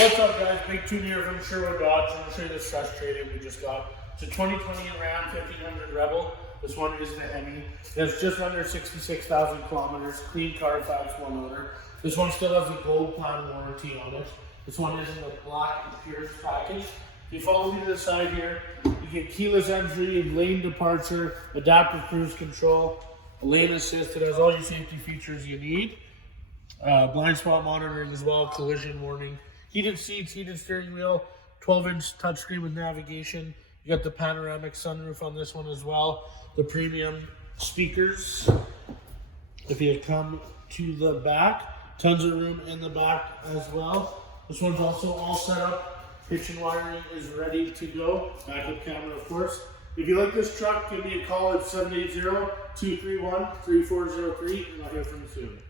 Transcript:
What's up, guys? Big Tuna here from Sherwood Dodge. I'm going to show you this fresh trade-in we just got. It's a 2020 Ram 1500 Rebel. This one is the Hemi. It has just under 66,000 kilometers. Clean Carfax, one owner. This one still has a Goldplan warranty on it. This one is in the black appearance package. If you follow me to the side here, you get keyless entry, lane departure, adaptive cruise control, a lane assist. It has all your safety features you need. Blind spot monitoring as well, collision warning. Heated seats, heated steering wheel, 12-inch touchscreen with navigation. You got the panoramic sunroof on this one as well. The premium speakers. If you come to the back, tons of room in the back as well. This one's also all set up. Hitch and wiring is ready to go. Backup camera, of course. If you like this truck, give me a call at 780-231-3403, and I'll hear from you soon.